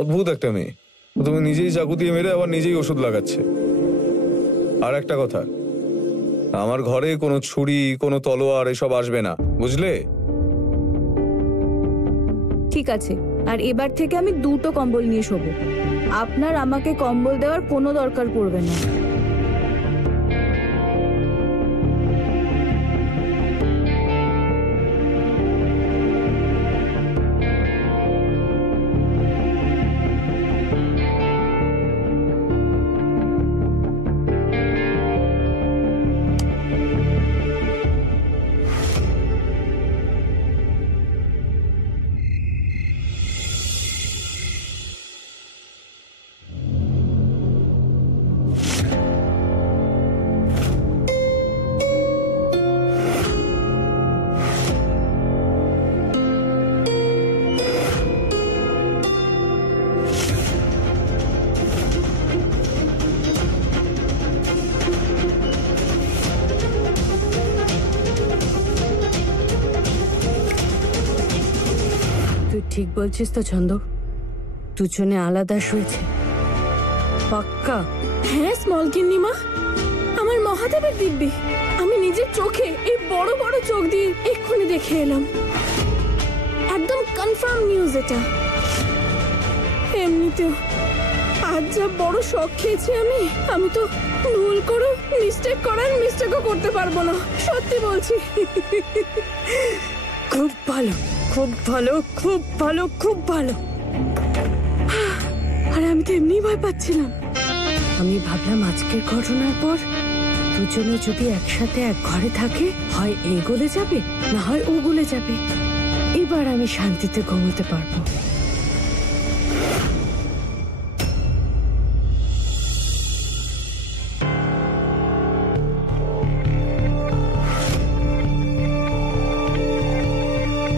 অদ্ভুত একটা মেয়ে, তুমি নিজেই চাকু দিয়ে মেরে আবার নিজেই ওষুধ লাগাচ্ছে। আর একটা কথা, আমার ঘরে কোনো ছুরি, কোনো তলোয়ার এসব আসবে না, বুঝলে? ঠিক আছে, আর এবার থেকে আমি দুটো কম্বল নিয়ে শোবো। আপনার আমাকে কম্বল দেওয়ার কোনো দরকার পড়বে না। ঠিক বলছিস তো ছন্দ? দুজনে আলাদা শুয়েছে পাক্কা? হ্যাঁ স্মল গিন্নিমা, আমার মহাদেবের দিব্যি। আমি নিজের চোখে এই বড় বড় চোখ দিয়ে এক্ষুনি দেখে এলাম। একদম কনফার্ম নিউজ এটা। এমনিতেও আজ যা বড় শক খেয়েছি আমি তো ভুল করে মিস্টেকও করতে পারবো না, সত্যি বলছি। খুব ভালো, খুব ভালো, খুব ভালো, খুব ভালো। আর আমি তো এমনি ভয় পাচ্ছিলাম। আমি ভাবলাম আজকের ঘটনার পর দুজনে যদি একসাথে এক ঘরে থাকে, হয় এ গলে যাবে, না হয় ও গলে যাবে। এবার আমি শান্তিতে ঘুমোতে পারবো।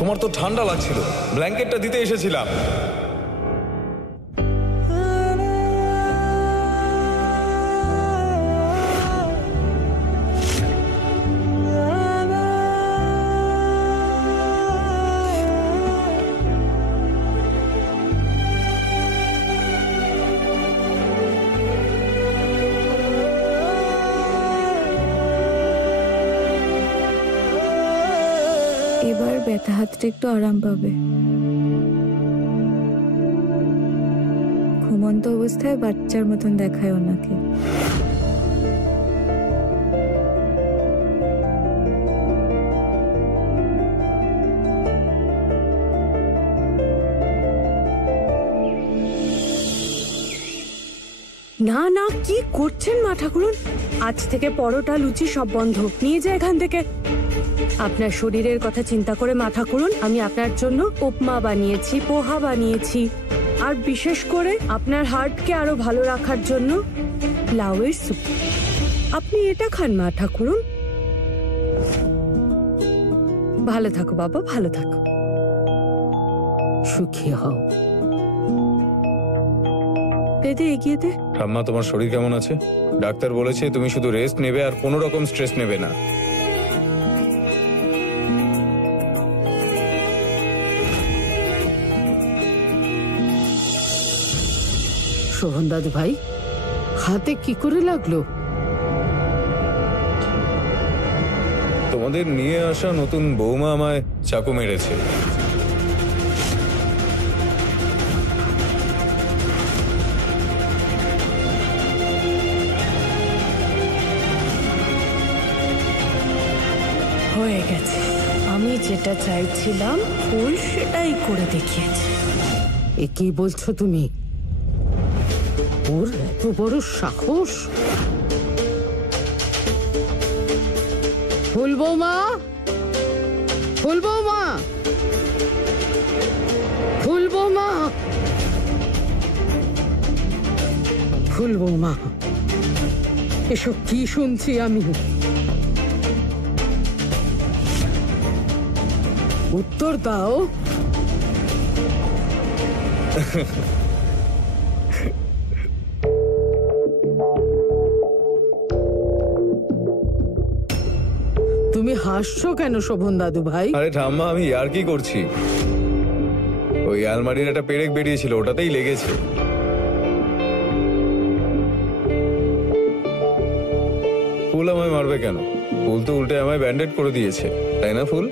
তোমার তো ঠান্ডা লাগছিল, ব্ল্যাঙ্কেটটা দিতে এসেছিলাম। এবার ব্যথা হাতটা একটু আরাম পাবে। ঘুমন্ত অবস্থায় বাচ্চার মতন দেখায় ওনাকে। না না, কি করছেন মা ঠাকুরন? আজ থেকে পরোটা লুচি সব বন্ধ, নিয়ে যায় এখান থেকে। আপনার শরীরের কথা চিন্তা করে মা ঠাকুরন আমি আপনার জন্য উপমা বানিয়েছি, পোহা বানিয়েছি, আর বিশেষ করে আপনার হার্টকে আরো ভালো রাখার জন্য লাউয়ের স্যুপ। আপনি এটা খান মা ঠাকুরন। ভালো থাকো বাবা, ভালো থাকো, সুখী হও। দে এগিয়ে দে। ঠাম্মা, তোমার শরীর কেমন আছে? ডাক্তার বলেছে তুমি শুধু রেস্ট নেবে আর কোনো রকম স্ট্রেস নেবে না। শোভন দাদু ভাই, হাতে কি করে লাগলো? তোমাদের নিয়ে আসা নতুন বৌমা আমায় চাকু মেরেছে। হয়ে গেছে, আমি যেটা চাইছিলাম ফুল সেটাই করে দেখিয়েছে। এ কি বলছো তুমি? ওর এত বড় সাহস! ফুল বৌমা, ফুল বৌমা, ফুল বৌমা, ফুল বৌমা, এসব কি শুনছি আমি? উত্তর দাও। তুমি হাসছো কেন শোভন দাদু ভাই? আরে ঠাম্মা, আমি আর কি করছি? ওই আলমারির একটা পেরেক বেরিয়েছিল, ওটাতেই লেগেছে। ফুল আমায় মারবে কেন? ফুল তো উল্টে আমায় ব্যান্ডেড করে দিয়েছে, তাই না ফুল?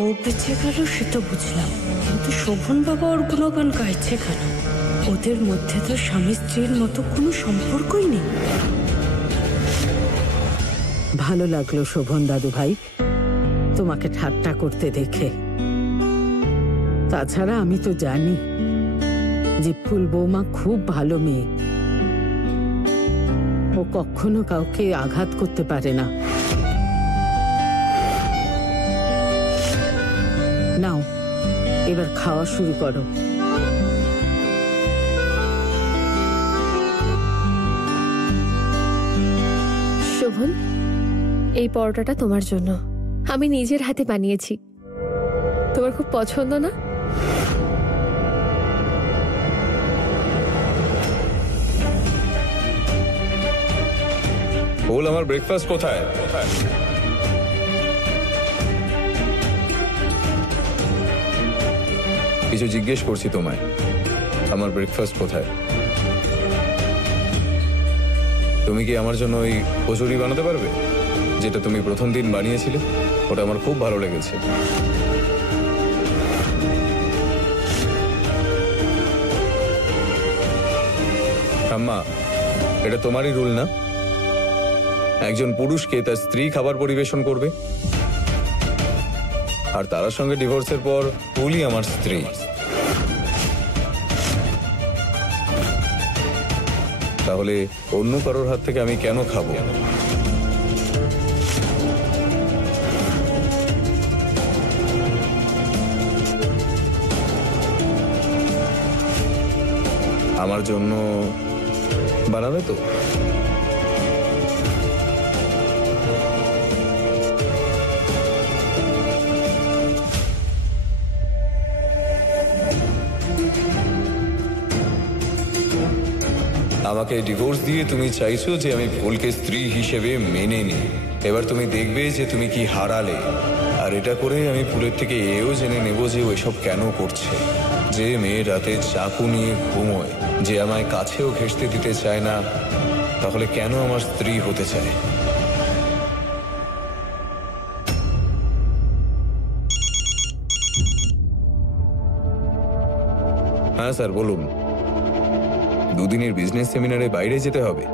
ও বেঁচে গেল সে তো বুঝলাম, কিন্তু শোভন বাবা ওর গুণগান গাইছে কেন? ওদের মধ্যে তো স্বামী স্ত্রীর মতো কোনো সম্পর্কই নেই। ভালো লাগলো শোভন দাদু ভাই তোমাকে ঠাট্টা করতে দেখে। তাছাড়া আমি তো জানি যে ফুল বৌমা খুব ভালো মেয়ে, ও কখনো কাউকে আঘাত করতে পারে না। নাও এবার খাওয়া শুরু করো। শোভন, এই পরোটাটা তোমার জন্য, আমি নিজের হাতে বানিয়েছি। তোমার খুব পছন্দ না? ফুল, আমার ব্রেকফাস্ট কোথায়? কিছু জিজ্ঞেস করছি তোমায়, আমার ব্রেকফাস্ট কোথায়? তুমি কি আমার জন্য ওই কচুরি বানাতে পারবে, যেটা তুমি প্রথম দিন বানিয়েছিলে? ওটা আমার খুব ভালো লেগেছে। আম্মা, এটা তোমারই রুল না? একজন পুরুষকে তার স্ত্রী খাবার পরিবেশন করবে, আর তার সঙ্গে ডিভোর্সের পর ফুলই আমার স্ত্রী। তাহলে অন্য কারোর হাত থেকে আমি কেন খাবো? আমার জন্য বানাবে তো? আমাকে ডিভোর্স দিয়ে তুমি চাইছো যে আমি ফুলকে স্ত্রী হিসেবে মেনে নিই। এবার তুমি দেখবে যে তুমি কি হারালে। আর এটা করে আমি ফুলের থেকে এও জেনে নেব যে ও এসব কেন করছে। যে মেয়ে রাতে চাকু নিয়ে ঘুমোয়, যে আমায় কাছেও ঘেঁষতে দিতে চায় না, তাহলে কেন আমার স্ত্রী হতে চায়? হ্যাঁ স্যার, বলুন। দুদিনের বিজনেস সেমিনারে বাইরে যেতে হবে?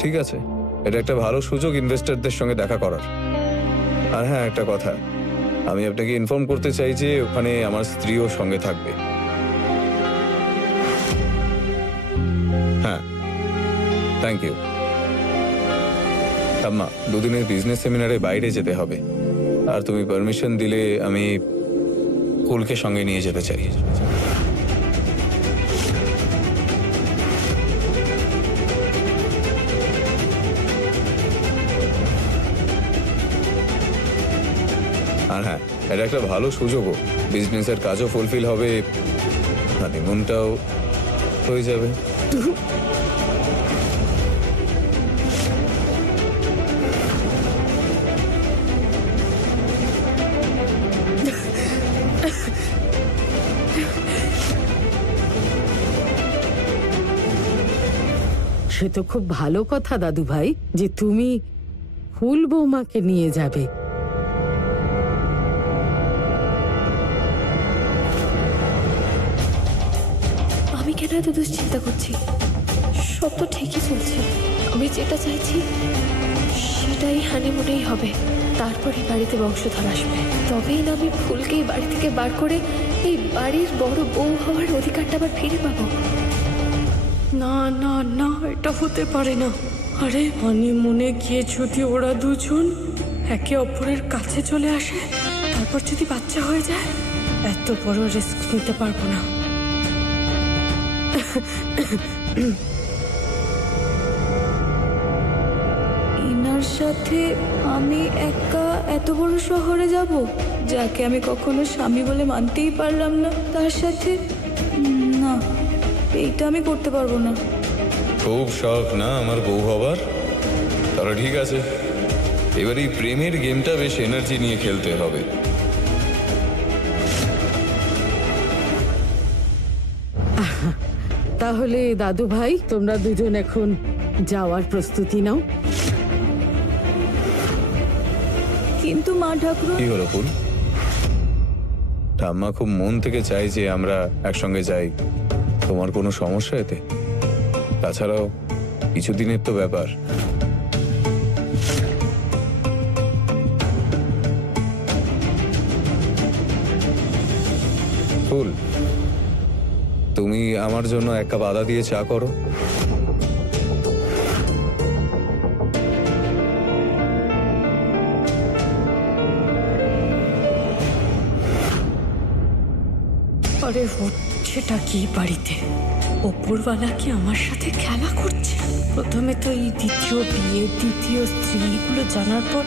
ঠিক আছে, এটা একটা ভালো সুযোগ ইনভেস্টরদের সঙ্গে দেখা করার। আর হ্যাঁ, একটা কথা, আমি আপনাকে ইনফর্ম করতে চাই যে ওখানে আমার স্ত্রীও সঙ্গে থাকবে। হ্যাঁ, থ্যাংক ইউ। আম্মা, দুদিনের বিজনেস সেমিনারে বাইরে যেতে হবে, আর তুমি পারমিশন দিলে আমি ফুলকে সঙ্গে নিয়ে যেতে চাই। আর হ্যাঁ, এটা একটা ভালো সুযোগও, বিজনেসের কাজও ফুলফিল হবে, হানিমুনটাও হয়ে যাবে। সে তো খুব ভালো কথা দাদু ভাই যে তুমি ফুল বৌমাকে নিয়ে যাবে। আমি কেন এত দুশ্চিন্তা করছি? সব তো ঠিকই চলছে। আমি যেটা চাইছি সেটাই হানিমুনেই হবে। তারপরে বাড়িতে বংশধর আসবে, তবেই না আমি ফুলকে এই বাড়ি থেকে বার করে এই বাড়ির বড় বউ হওয়ার অধিকারটা আবার ফিরে পাবো। না না না, এটা হতে পারে না। আরে হানিমুনে গিয়ে যদি ওরা দুজন একে অপরের কাছে চলে আসে, তারপর যদি বাচ্চা হয়ে যায়, এত বড় রিস্ক নিতে পারবো না। ইনার সাথে আমি একা এত বড় শহরে যাব, যাকে আমি কখনো স্বামী বলে মানতেই পারলাম না, তার সাথে? না, এইটা আমি করতে পারবো না। খুব শখ না আমার বউ হবার? তাহলে ঠিক আছে, এবার এই প্রেমের গেমটা বেশ এনার্জি নিয়ে খেলতে হবে। তাহলে দাদু ভাই তোমরা দুজন এখন যাওয়ার প্রস্তুতি নাও। কিন্তু মা ঠাকুরন। কি হলো ফুল? ঠাম্মা খুব মন থেকে চাই যে আমরা একসঙ্গে যাই। তোমার কোনো সমস্যা এতে? তাছাড়াও কিছুদিনের তো ব্যাপার। ফুল, তুমি আমার জন্য এক কাপ আদা দিয়ে চা করো। আরে হচ্ছেটা কি বাড়িতে? ওপরওয়ালা কি আমার সাথে খেলা করছে? প্রথমে তো এই দ্বিতীয় বিয়ে, দ্বিতীয় স্ত্রী, এগুলো জানার পর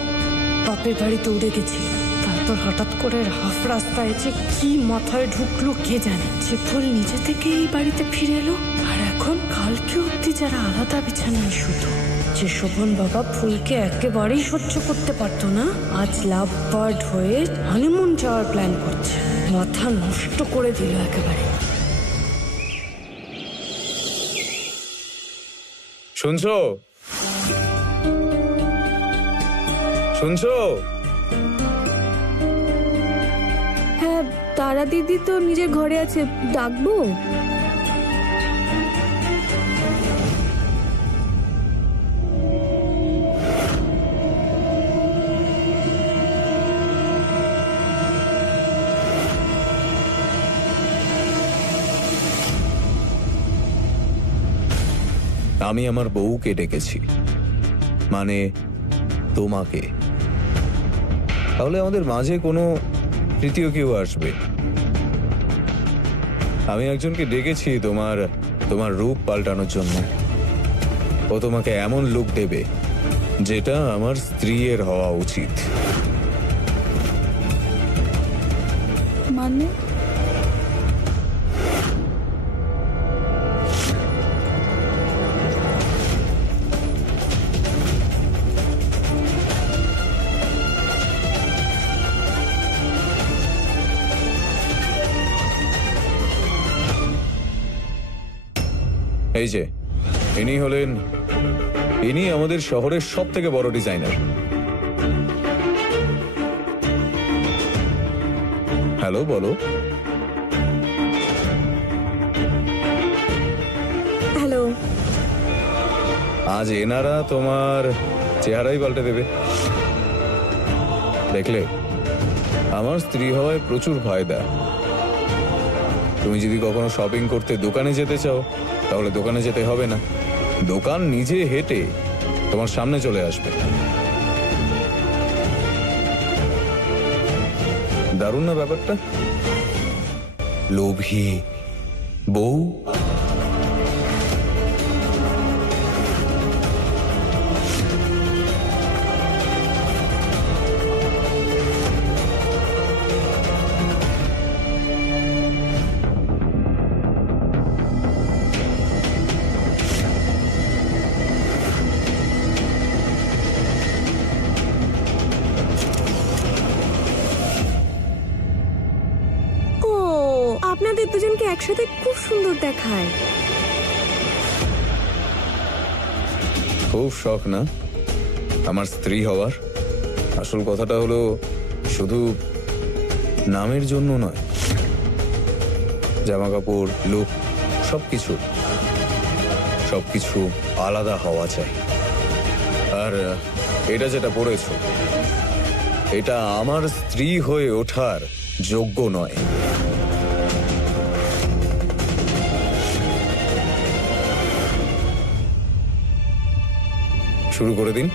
বাপের বাড়িতে উড়ে গেছি। তারপর হঠাৎ করে হাফ রাস্তায় যে কি মাথায় ঢুকলো কে জানে, যে ফুল নিজে থেকে এই বাড়িতে ফিরে এলো। আর এখন কালকে অব্দি যারা আলাদা বিছানায় শুধু, যে শোভন বাবা ফুলকে একেবারেই সহ্য করতে পারতো না, আজ লাভ বার্ড হয়ে হানিমুন যাওয়ার প্ল্যান করছে। মাথা নষ্ট করে দিল একেবারে। শুনছো? শুনছো? হ্যাঁ, তারা দিদি তো নিজের ঘরে আছে, ডাকবো? আমি আমার বউকে ডেকেছি, মানে তোমাকে। তাহলে আমাদের মাঝে কোনো তৃতীয় কেউ আসবে। আমি একজনকে ডেকেছি তোমার রূপ পাল্টানোর জন্য। ও তোমাকে এমন লুক দেবে যেটা আমার স্ত্রীর হওয়া উচিত। মানে? এই যে ইনি আমাদের শহরের সব থেকে বড় ডিজাইনার। হ্যালো, বলো। হ্যালো। আজ এনারা তোমার চেহারাই পাল্টে দেবে। দেখলে, আমার স্ত্রী হওয়ায় প্রচুর ফায়দা। তুমি যদি কখনো শপিং করতে দোকানে যেতে চাও, তাহলে দোকানে যেতে হবে না, দোকান নিজে হেঁটে তোমার সামনে চলে আসবে। দারুণ না ব্যাপারটা? লোভী বউ। আপনাদের দুজনকে একসাথে খুব সুন্দর দেখায়। খুব শখ না আমার স্ত্রী হওয়ার? আসল কথাটা হলো শুধু নামের জন্য নয়, জামা কাপড়, লুক, সবকিছু আলাদা হওয়া চাই। আর এটা যেটা পড়েছো, এটা আমার স্ত্রী হয়ে ওঠার যোগ্য নয়। শুরু করে দিন।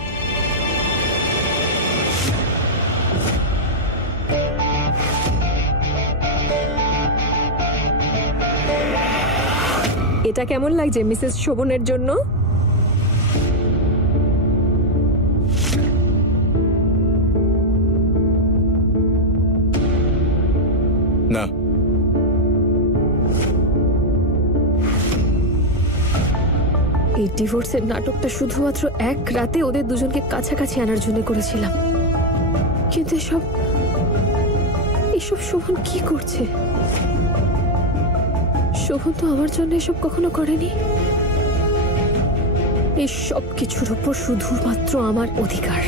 এটা কেমন লাগছে মিসেস শোভনের জন্য? না, এই ডিভোর্সের নাটকটা শুধুমাত্র এক রাতে ওদের দুজনকে কাছাকাছি আনার জন্য করেছিলাম, কিন্তু এসব শোভন কি করছে? শোভন তো আমার জন্য এসব কখনো করেনি। এই সব কিছুর উপর শুধুমাত্র আমার অধিকার।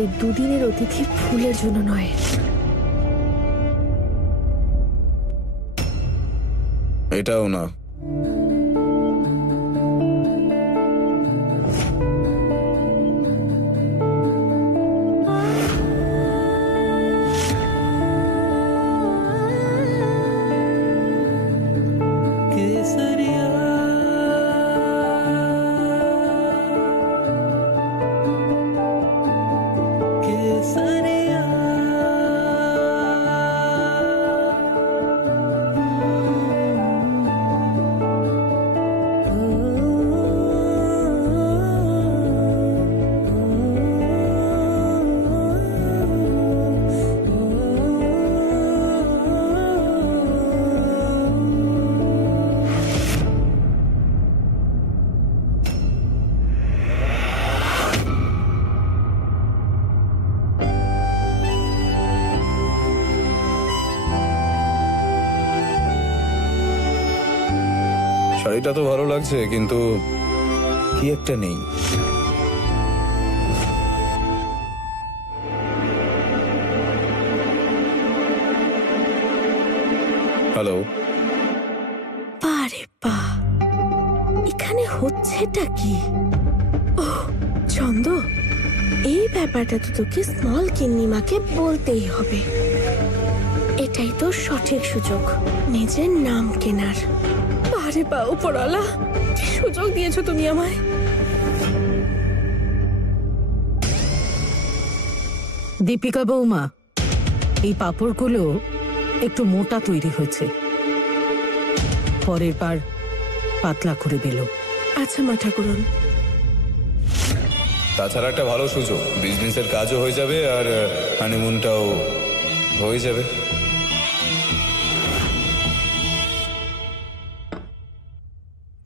এই দুদিনের অতিথি ফুলের জন্য নয়। এটাও না। শাড়িটা তো ভালো লাগছে, কিন্তু কি একটা নেই। হ্যালো। আরে বা, এখানে হচ্ছেটা কি? ওহ চন্দ, এই ব্যাপারটা তো তোকে স্মল কিন্নিমাকে বলতেই হবে। এটাই তো সঠিক সুযোগ নিজের নাম কেনার। আরে বা উপরওয়ালা, কি সুযোগ দিয়েছো তুমি আমায়। দীপিকা বৌমা, এই পাঁপড়গুলো একটু মোটা তৈরি হয়েছে, পরের বার পাতলা করে দিল। আচ্ছা মা ঠাকুরন। তাছাড়া একটা ভালো সুযোগ, বিজনেসের কাজও হয়ে যাবে আর হানিমুনটাও হয়ে যাবে।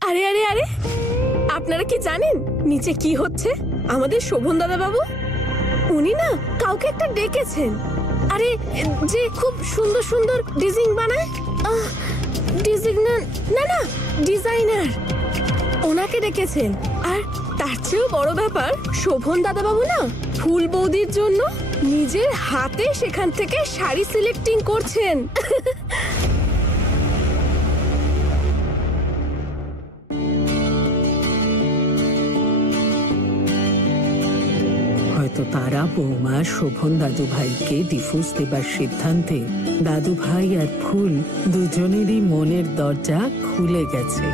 আরে আরে আরে, আপনারা কি জানেন নিচে কি হচ্ছে? আমাদের শোভন দাদা বাবু, উনি না কাউকে একটা ডেকেছেন। আরে যে খুব সুন্দর সুন্দর ডিজাইন বানায়, ডিজাইনার না না ডিজাইনার, ওনাকে ডেকেছেন। আর তার চেয়েও বড় ব্যাপার, শোভন দাদা বাবু না ফুল বৌদির জন্য নিজের হাতে সেখান থেকে শাড়ি সিলেক্টিং করছেন। হয়তো তারা বৌমা শোভন দাদু ভাইকে ডিভোর্স দেবার সিদ্ধান্তে দাদু ভাই আর ফুল দুজনেরই মনের দরজা খুলে গেছে।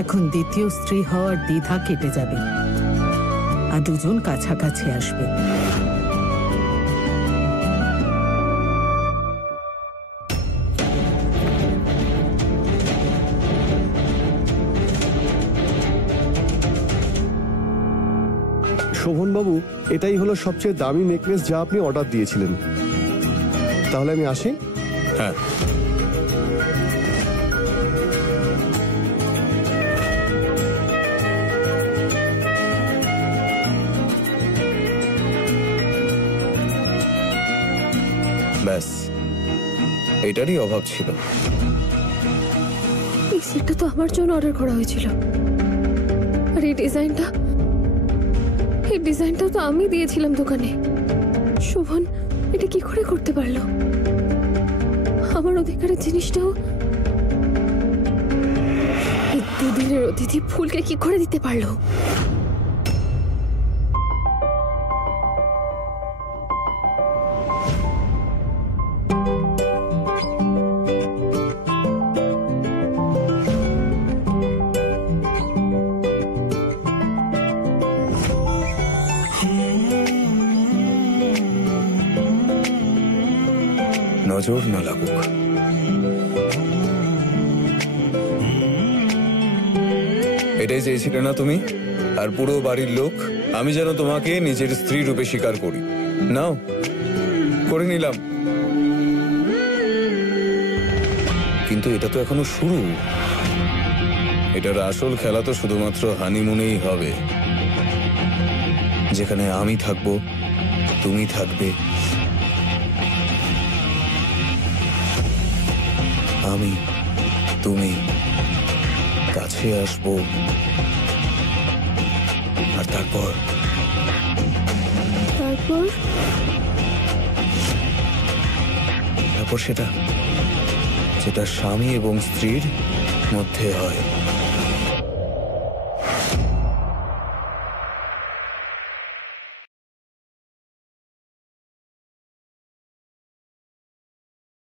এখন দ্বিতীয় স্ত্রী হওয়ার দ্বিধা কেটে যাবে আর দুজন কাছাকাছি আসবে। শোভনবাবু, এটাই হলো সবচেয়ে দামি নেকলেস যা আপনি অর্ডার দিয়েছিলেন। তাহলে আমি আসি? হ্যাঁ। ব্যাস, এটারই অভাব ছিল। এই সেটটা তো আমার জন্য অর্ডার করা হয়েছিল, আর আর এই ডিজাইনটা তো আমি দিয়েছিলাম দোকানে। শোভন এটা কি করে করতে পারলো? আমার অধিকারের জিনিসটাও এই দুদিনের অতিথি ফুলকে কি করে দিতে পারলো? নজর না লাগুক। এটাই চেয়েছিলে না তুমি? আর পুরো বাড়ির লোক আমি যেন তোমাকে নিজের স্ত্রী রূপে স্বীকার করি। নাও, করে নিলাম। কিন্তু এটা তো এখনো শুরু। এটার আসল খেলা তো শুধুমাত্র হানিমুনেই হবে, যেখানে আমি থাকবো, তুমি থাকবে, আমি তুমি কাছে আসবো, আর তারপর সেটা যেটা স্বামী এবং স্ত্রীর মধ্যে হয়।